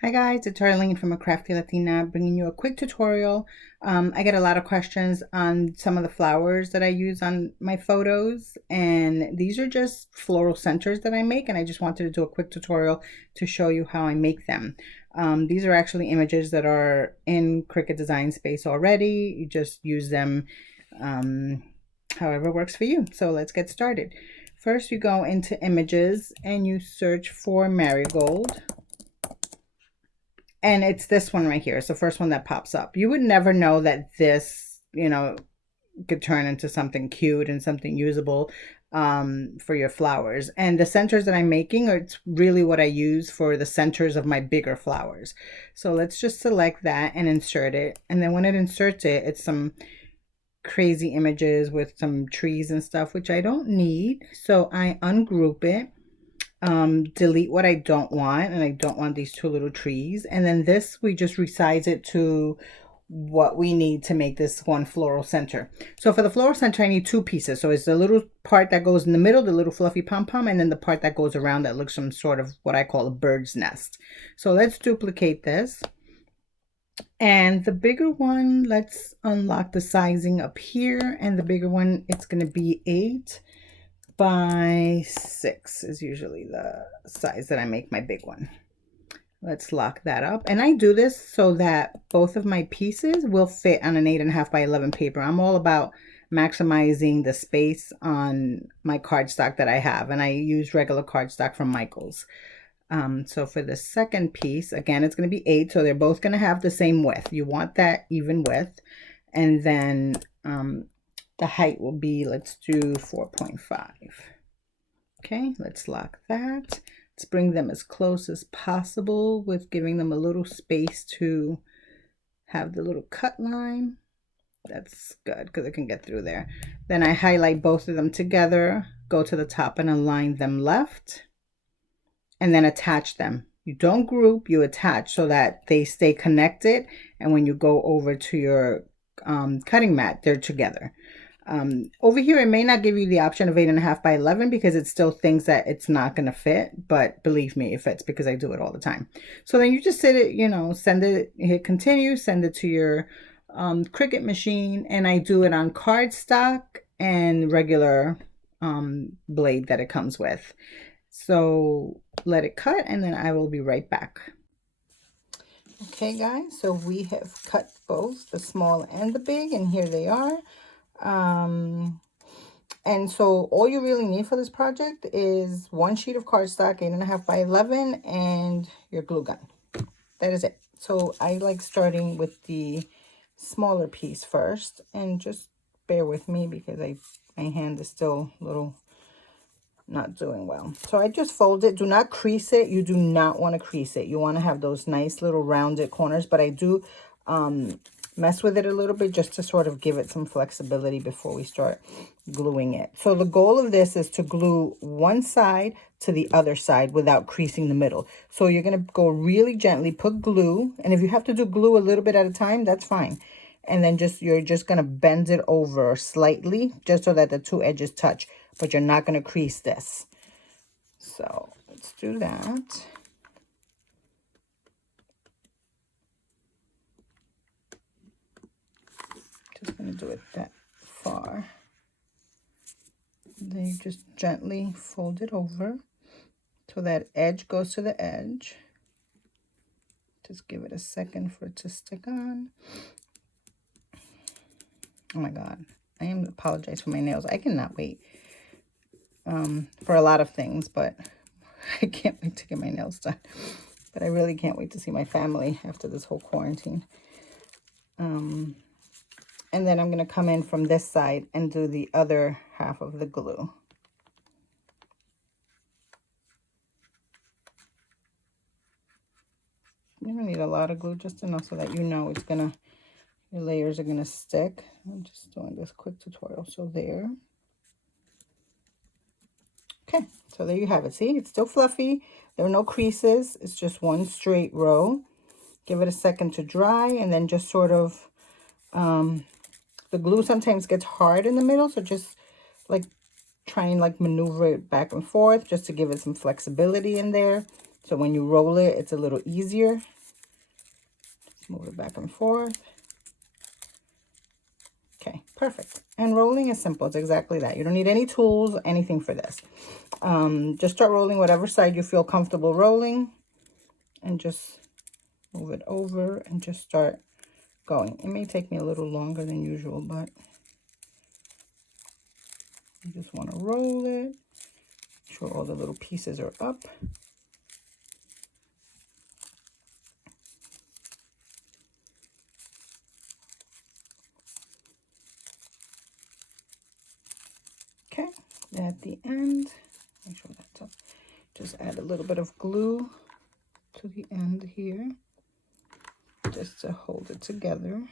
Hi guys, it's Arlene from ACraftyLatina bringing you a quick tutorial. I get a lot of questions on some of the flowers that I use on my photos, and these are just floral centers that I make, and I just wanted to do a quick tutorial to show you how I make them. These are actually images that are in Cricut Design Space already. You just use them however works for you. So let's get started. First, you go into images and you search for marigold. And it's this one right here. It's the first one that pops up. You would never know that this, could turn into something cute and something usable for your flowers. And the centers that I'm making are it's really what I use for the centers of my bigger flowers. So let's just select that and insert it. And then when it inserts it, it's some crazy images with some trees and stuff, which I don't need. So I ungroup it, delete what I don't want, and I don't want these two little trees. And then this, we just resize it to what we need to make this one floral center. So for the floral center, I need two pieces. So it's the little part that goes in the middle, the little fluffy pom-pom, and then the part that goes around that looks some sort of what I call a bird's nest. So let's duplicate this. And the bigger one, let's unlock the sizing up here. And the bigger one, it's going to be 8 by 6 is usually the size that I make my big one. Let's lock that up. And I do this so that both of my pieces will fit on an 8.5 by 11 paper. I'm all about maximizing the space on my cardstock that I have. And I use regular cardstock from Michaels. So for the second piece, again, it's going to be 8. So they're both going to have the same width. You want that even width. And then the height will be, let's do 4.5. Okay, let's lock that. Let's bring them as close as possible with giving them a little space to have the little cut line. That's good because it can get through there. Then I highlight both of them together, go to the top and align them left, and then attach them. You don't group, you attach so that they stay connected. And when you go over to your cutting mat, they're together. Over here, it may not give you the option of 8.5 by 11 because it still thinks that it's not going to fit, but believe me, it fits because I do it all the time. So then you just set it, send it, hit continue, send it to your Cricut machine, and I do it on cardstock and regular blade that it comes with. So let it cut, and then I will be right back. Okay, guys, so we have cut both the small and the big, and here they are. And so all you really need for this project is one sheet of cardstock, 8.5 by 11, and your glue gun. That is it. So I like starting with the smaller piece first, and just bear with me because my hand is still a little not doing well. So I just fold it. Do not crease it. You do not want to crease it. You want to have those nice little rounded corners, but I do mess with it a little bit just to sort of give it some flexibility before we start gluing it. So the goal of this is to glue one side to the other side without creasing the middle. So you're going to go really gently, put glue, and if you have to do glue a little bit at a time, that's fine. And then you're just going to bend it over slightly just so that the two edges touch, but you're not going to crease this. So let's do that. Just going to do it that far. Then you just gently fold it over so that edge goes to the edge. Just give it a second for it to stick on. Oh my God, I apologize for my nails. I cannot wait for a lot of things, but I can't wait to get my nails done. But I really can't wait to see my family after this whole quarantine. And then I'm going to come in from this side and do the other half of the glue. You don't need a lot of glue, just enough so that you know it's going to, your layers are going to stick. I'm just doing this quick tutorial. So there. Okay, so there you have it. See, it's still fluffy. There are no creases. It's just one straight row. Give it a second to dry, and then just sort of, the glue sometimes gets hard in the middle, so just like try and like maneuver it back and forth just to give it some flexibility in there. So when you roll it, it's a little easier. Just move it back and forth. Okay, perfect. And rolling is simple. It's exactly that. You don't need any tools, anything for this. Just start rolling whatever side you feel comfortable rolling, and just move it over and just start going. It may take me a little longer than usual, but you just want to roll it. Make sure all the little pieces are up. Okay, at the end, make sure that's up. Just add a little bit of glue to the end here, just to hold it together.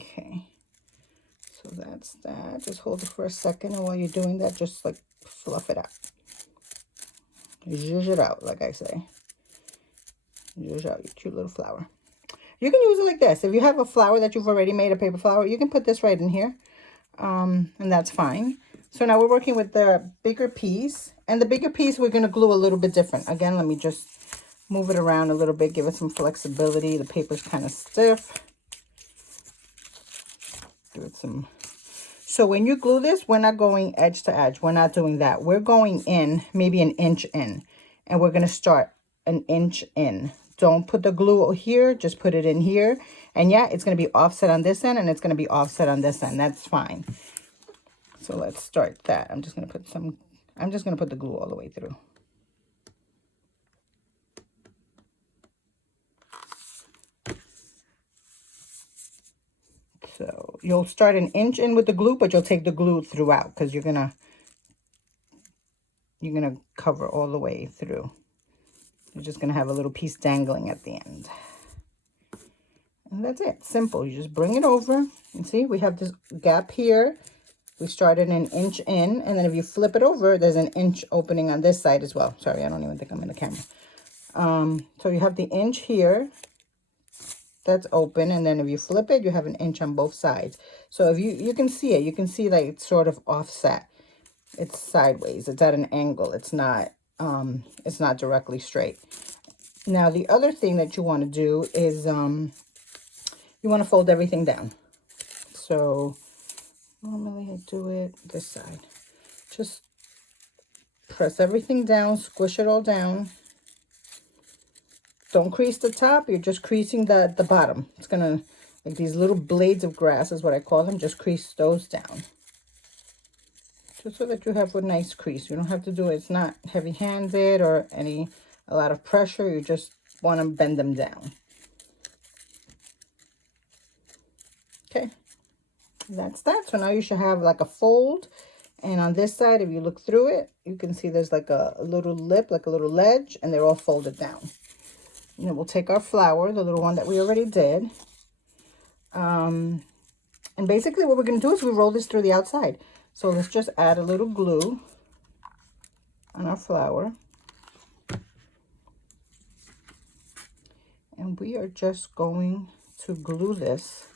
Okay, so that's that. Just hold it for a second, and while you're doing that, just like fluff it out. Zhuzh it out, like I say. Zhuzh out your cute little flower. You can use it like this. If you have a flower that you've already made, a paper flower, you can put this right in here, and that's fine. So now we're working with the bigger piece, and the bigger piece we're going to glue a little bit different. Again, let me just move it around a little bit, give it some flexibility. The paper's kind of stiff. Give it some. So when you glue this, we're not going edge to edge. We're not doing that. We're going in maybe an inch in, and we're going to start an inch in. Don't put the glue here, just put it in here. And yeah, it's going to be offset on this end, and it's going to be offset on this end. That's fine. So let's start that. I'm just going to put the glue all the way through. So you'll start an inch in with the glue, but you'll take the glue throughout, because you're gonna cover all the way through. You're just gonna have a little piece dangling at the end. And that's it. Simple. You just bring it over, and see, we have this gap here. We started an inch in, and then if you flip it over, there's an inch opening on this side as well. Sorry, I don't even think I'm in the camera. So you have the inch here that's open, and then if you flip it, you have an inch on both sides. So if you can see it, you can see that it's sort of offset. It's sideways. It's at an angle. It's not directly straight. Now the other thing that you want to do is you want to fold everything down. So normally I do it this side. Just press everything down, squish it all down. Don't crease the top, you're just creasing the bottom. It's gonna, like these little blades of grass is what I call them, just crease those down. Just so that you have a nice crease. You don't have to do it, it's not heavy-handed or a lot of pressure. You just want to bend them down. Okay, that's that. So now you should have like a fold. And on this side, if you look through it, you can see there's like a little lip, like a little ledge, and they're all folded down. And then we'll take our flower, the little one that we already did. And basically what we're going to do is we roll this through the outside. So let's just add a little glue on our flower. And we are just going to glue this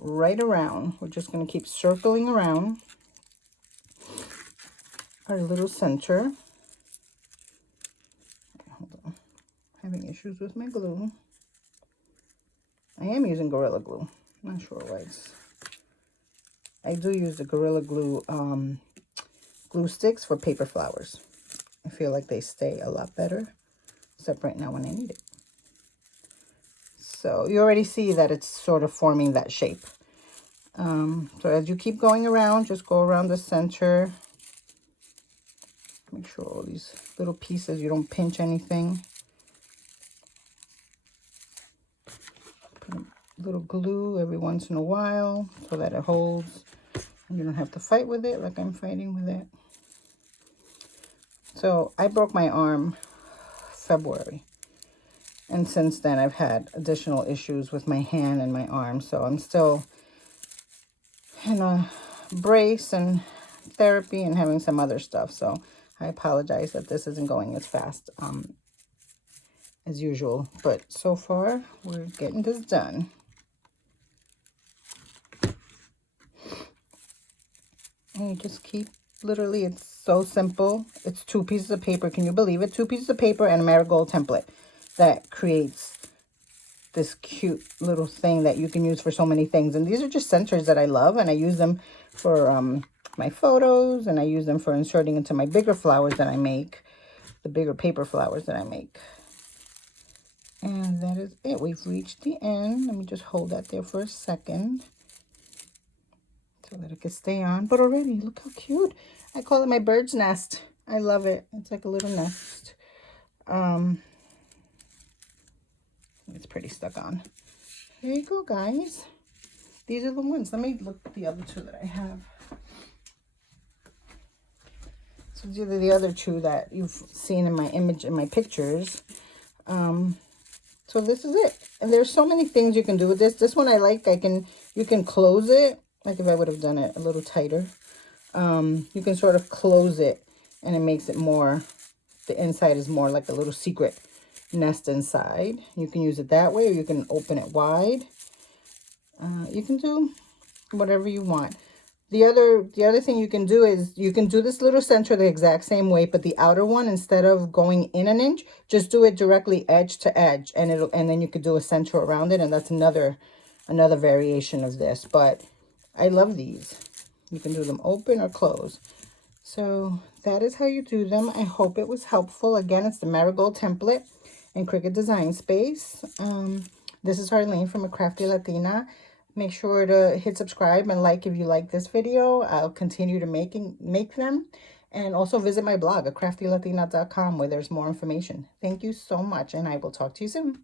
right around. We're just going to keep circling around our little center. Having issues with my glue. I am using Gorilla Glue. I'm not sure why I do use the Gorilla Glue glue sticks for paper flowers. I feel like they stay a lot better, except right now when I need it. So you already see that it's sort of forming that shape. So as you keep going around, just go around the center. Make sure all these little pieces, you don't pinch anything. Little glue every once in a while so that it holds and you don't have to fight with it like I'm fighting with it. So I broke my arm February, and since then I've had additional issues with my hand and my arm, so I'm still in a brace and therapy and having some other stuff. So I apologize that this isn't going as fast as usual, but so far we're getting this done. And you just keep, literally it's so simple. It's 2 pieces of paper. Can you believe it? 2 pieces of paper and a marigold template that creates this cute little thing that you can use for so many things. And these are just centers that I love, and I use them for my photos, and I use them for inserting into my bigger flowers that I make, the bigger paper flowers that I make. And that is it. We've reached the end. Let me just hold that there for a second so that it can stay on. But already, look how cute. I call it my bird's nest. I love it. It's like a little nest. It's pretty stuck on. There you go, guys. These are the ones. Let me look at the other 2 that I have. So these are the other 2 that you've seen in my image, in my pictures. So this is it. And there's so many things you can do with this. This one I like. You can close it. Like if I would have done it a little tighter. You can sort of close it, and it makes it more, the inside is more like a little secret nest inside. You can use it that way, or you can open it wide. You can do whatever you want. The other thing you can do is you can do this little center the exact same way, but the outer one, instead of going in an inch, just do it directly edge to edge, and then you could do a center around it, and that's another variation of this. But I love these. You can do them open or close. So that is how you do them. I hope it was helpful. Again, it's the marigold template in Cricut Design Space. This is Harleen from ACraftyLatina. Make sure to hit subscribe and like if you like this video. I'll continue to make them. And also visit my blog, ACraftyLatina.com, where there's more information. Thank you so much, and I will talk to you soon.